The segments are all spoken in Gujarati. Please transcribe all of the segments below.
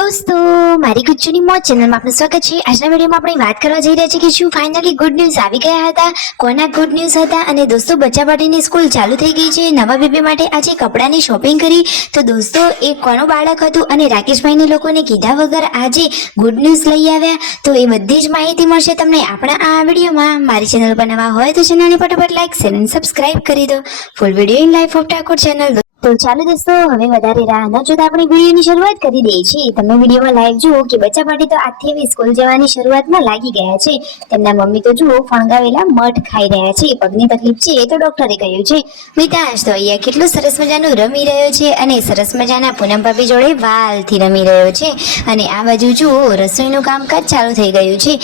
દોસ્તો મારી ગુજ્જુની મોજ ચેનલમાં આપનું સ્વાગત છે। આજના વિડીયોમાં આપણે વાત કરવા જઈ રહ્યા છીએ કે શું ફાઇનલી ગુડ ન્યૂઝ આવી ગયા હતા, કોના ગુડ ન્યૂઝ હતા। અને દોસ્તો બચ્ચા પાર્ટીની સ્કૂલ ચાલુ થઈ ગઈ છે। નવા બેબી માટે આજે કપડાની શોપિંગ કરી તો દોસ્તો એ કોનું બાળક હતું અને રાકેશભાઈને લોકોને કીધા વગર આજે ગુડ ન્યૂઝ લઈ આવ્યા, તો એ બધી જ માહિતી મળશે તમને આપણા આ વિડીયોમાં। મારી ચેનલ પર નવા હોય તો ચેનલને ફટાફટ લાઈક શેર અને સબસ્ક્રાઇબ કરી દો। Full video in life of Thakor channel. તો ચાલો દોસ્તો હવે વધારે રાહ ન જોતા આપણે વિડીયોની શરૂઆત કરી દઈએ છીએ। તમે વિડીયોમાં લાઈવ જુઓ કે બચ્ચા પાર્ટી તો આજથી હવે સ્કૂલ જવાની શરૂઆતમાં લાગી ગયા છે। તેમના મમ્મી તો જુઓ ફણગાવેલા મઠ ખાઈ રહ્યા છે। પગની તકલીફ છે એ તો ડોક્ટરે કહ્યું છે। વિતાંશ તો અહીંયા કેટલું સરસ મજાનું રમી રહ્યો છે અને સરસ મજાના પૂનમ ભાભી જોડે વાલથી રમી રહ્યો છે। અને આ બાજુ જુઓ રસોઈનું કામકાજ ચાલુ થઈ ગયું છે।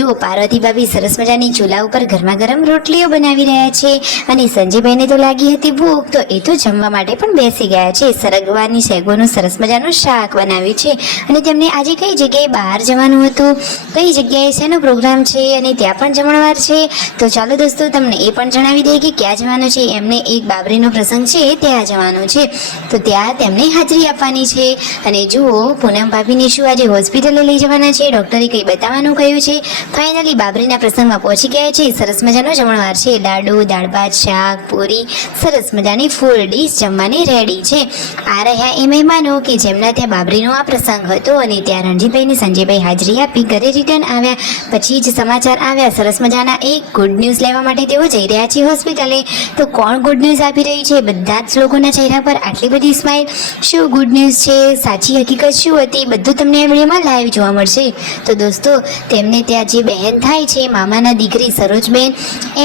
જુઓ પાર્વતી ભાભી સરસ મજાની ચૂલા ઉપર ગરમા ગરમ રોટલીઓ બનાવી રહ્યા છે અને સંજયભાઈને તો લાગી હતી ભૂખ, તો એ તો જમવા માટે પણ બેસી ગયા છે। સરગવાની શેગોનું સરસ મજાનું શાક બનાવ્યું છે અને તેમને આજે કઈ જગ્યાએ બહાર જવાનું હતું, કઈ જગ્યાએ શેનો પ્રોગ્રામ છે અને ત્યાં પણ જમણવાર છે। તો ચાલો દોસ્તો તમને એ પણ જણાવી દઈએ કે ક્યાં જવાનું છે। એમને એક બાબરીનો પ્રસંગ છે ત્યાં જવાનું છે, તો ત્યાં તેમને હાજરી આપવાની છે। અને જુઓ પૂનમ ભાભીને શું આજે હોસ્પિટલે લઈ જવાના છે, ડોક્ટરે કઈ બતાવવાનું કહ્યું છે। ફાઇનલી બાબરીના પ્રસંગમાં પહોંચી ગયા છે। સરસ મજાનો જમણવાર છે, લાડુ, દાળ ભાત, શાક, પૂરી, સરસ મજાની ફૂલ ડીશ જમવાની રેડી છે। આ રહ્યા એ મહેમાનો કે જેમના ત્યાં બાબરીનો આ પ્રસંગ હતો અને ત્યાં રણજીતભાઈ ને સંજયભાઈ હાજરી આપી ઘરે રિટર્ન આવ્યા પછી જ સમાચાર આવ્યા સરસ મજાના એક ગુડ ન્યૂઝ લેવા માટે તેઓ જઈ રહ્યા છે હોસ્પિટલે। તો કોણ ગુડ ન્યૂઝ આપી રહી છે, બધા જ લોકોના ચહેરા પર આટલી બધી સ્માઇલ, શું ગુડ ન્યૂઝ છે, સાચી હકીકત શું હતી, બધું તમને આ વિડીયોમાં લાઈવ જોવા મળશે। તો દોસ્તો તેમને ત્યાં જે બહેન થાય છે મામાના દીકરી સરોજબેન,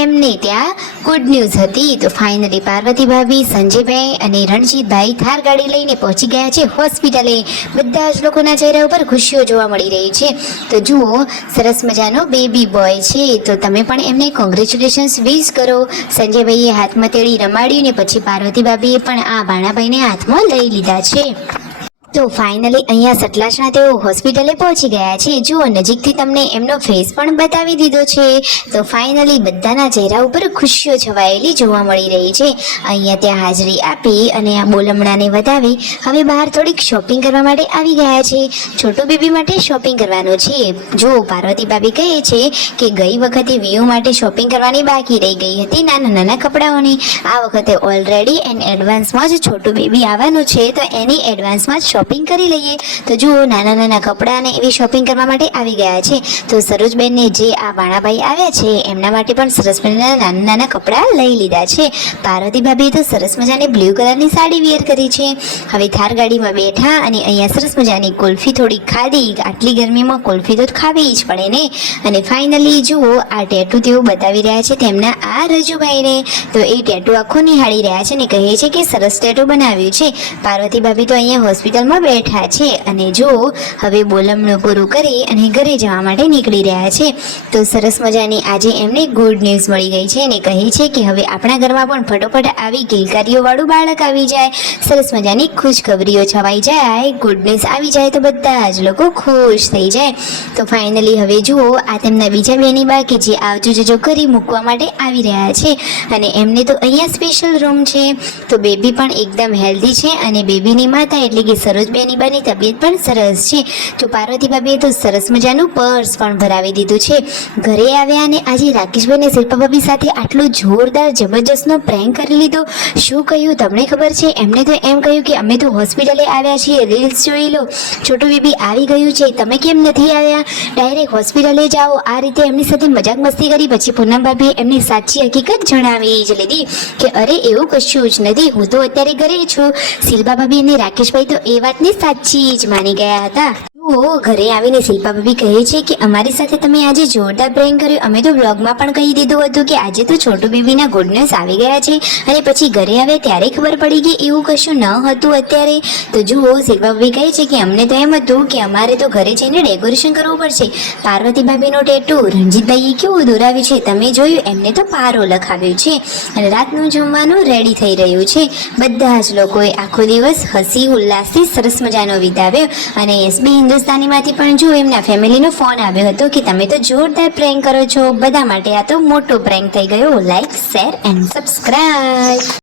એમને ત્યાં ગુડ ન્યૂઝ હતી। તો ફાઇનલી પાર્વતી ભાભી, સંજયભાઈ અને રણજીતભાઈ થાર ગાડી લઈને પહોંચી ગયા છે હોસ્પિટલે। બધા જ લોકોના ચહેરા ઉપર ખુશીઓ જોવા મળી રહી છે। તો જુઓ સરસ મજાનો બેબી બોય છે, તો તમે પણ એમને કોંગ્રેચ્યુલેશન્સ વિશ કરો। સંજયભાઈએ હાથમાં તેડી રમાડ્યું ને પછી પાર્વતી ભાભીએ પણ આ ભાણાભાઈને હાથમાં લઈ લીધા છે। તો ફાઇનલી અહીંયા સટલાસના તેઓ હોસ્પિટલે પહોંચી ગયા છે। જુઓ નજીકથી તમને એમનો ફેસ પણ બતાવી દીધો છે। તો ફાઇનલી બધાના ચહેરા ઉપર ખુશીઓ છવાયેલી જોવા મળી રહી છે। અહીંયા ત્યાં હાજરી આપી અને આ બોલમણાને વધાવી હવે બહાર થોડીક શોપિંગ કરવા માટે આવી ગયા છે। છોટો બેબી માટે શોપિંગ કરવાનું છે। જુઓ પાર્વતી ભાભી કહે છે કે ગઈ વખતે વીયુ માટે શોપિંગ કરવાની બાકી રહી ગઈ હતી નાના નાના કપડાઓની, આ વખતે ઓલરેડી એડવાન્સમાં જ છોટું બેબી આવવાનું છે, તો એની એડવાન્સમાં જ શોપિંગ કરી લઈએ। તો જુઓ નાના નાના કપડાં અને એવી શોપિંગ કરવા માટે આવી ગયા છે। તો સરોજબેનને જે આ ભાણાભાઈ આવ્યા છે એમના માટે પણ સરસ મજાના નાના નાના કપડાં લઈ લીધા છે। પાર્વતી ભાભીએ તો સરસ મજાની બ્લુ કલરની સાડી વેર કરી છે। હવે થાર ગાડીમાં બેઠા અને અહીંયા સરસ મજાની કુલ્ફી થોડી ખાધી, આટલી ગરમીમાં કુલ્ફી તો ખાવી જ પડે ને। અને ફાઇનલી જુઓ આ ટેટુ તેઓ બતાવી રહ્યા છે તેમના આ રજુભાઈને, તો એ ટેટુ આખો નિહાળી રહ્યા છે ને કહે છે કે સરસ ટેટુ બનાવ્યું છે। પાર્વતી ભાભી તો અહીંયા હોસ્પિટલમાં બેઠા છે અને જો હવે બોલમણું પૂરું કરી અને ઘરે જવા માટે નીકળી રહ્યા છે। તો સરસ મજાની આજે એમને ગુડ ન્યૂઝ મળી ગઈ છે અને કહે છે કે હવે આપણા ઘરમાં પણ ફટોફટ આવી કિલકારીઓ વાળું બાળક આવી જાય, સરસ મજાની ખુશખબરીઓ છવાઈ જાય, ગુડ ન્યૂઝ આવી જાય તો બધા જ લોકો ખુશ થઈ જાય। તો ફાઇનલી હવે જુઓ આ તેમના બીજા બેની બા કે જે આવજો જજો કરી મૂકવા માટે આવી રહ્યા છે અને એમને તો અહીંયા સ્પેશિયલ રૂમ છે। તો બેબી પણ એકદમ હેલ્ધી છે અને બેબીની માતા એટલે કે સરોજબેની બાની તબિયત પણ સરસ છે। તો પાર્વતી ભાભીએ તો સરસ મજાનું પર્સ પણ ભરાવી દીધું છે। ઘરે આવ્યા અને આજે રાકેશભાઈ અને શિલ્પા ભાભી સાથે આટલું જોરદાર જબરજસ્તનો પ્રેન્ક કરી લીધો। શું કહ્યું તમને ખબર છે? એમને તો એમ કહ્યું કે અમે તો હોસ્પિટલે આવ્યા છીએ, રીલ્સ જોઈ લો, છોટું બેબી આવી ગયું છે, તમે કેમ નથી આવ્યા, ડાયરેક્ટ હોસ્પિટલે જાઓ। આ રીતે એમની સાથે મજાક મસ્તી કરી પછી પૂનમ ભાભીએ એમની સાચી હકીકત જણાવી જ લીધી કે અરે એવું કશું જ નથી, હું તો અત્યારે ઘરે છું। શિલ્પા ભાભી અને રાકેશભાઈ તો એ વાતની સાચી જ માની ગયા હતા। ઘરે આવીને શિલ્પા ભાભી કહે છે કે અમારી સાથે તમે આજે જોરદાર પ્રેન્ક કર્યો, અમે તો બ્લોગમાં પણ કહી દીધું હતું કે આજે તો છોટું બેબીના ગુડ ન્યૂઝ આવી ગયા છે અને પછી ઘરે આવે ત્યારે ખબર પડી કે એવું કશું ન હતું અત્યારે। તો જુઓ શિલ્પા ભાભી કહે છે કે અમને તો એમ હતું કે અમારે તો ઘરે જઈને ડેકોરેશન કરવું પડશે। પાર્વતી ભાભીનો ટેટુ રણજીતભાઈએ કેવું દોરાવ્યું છે તમે જોયું, એમને તો પારો લખાવ્યું છે અને રાતનું જમવાનું રેડી થઈ રહ્યું છે। બધા જ લોકોએ આખો દિવસ હસી ઉલ્લાસથી સરસ મજાનો વિતાવ્યો અને એસબી હિન્દુસ્તાનીમાંથી પણ જો એમના ફેમિલીનો ફોન આવ્યો હતો કે તમે તો જોરદાર પ્રેન્ક કરો છો, બધા માટે આ તો મોટો પ્રેન્ક થઈ ગયો। Like, share and subscribe.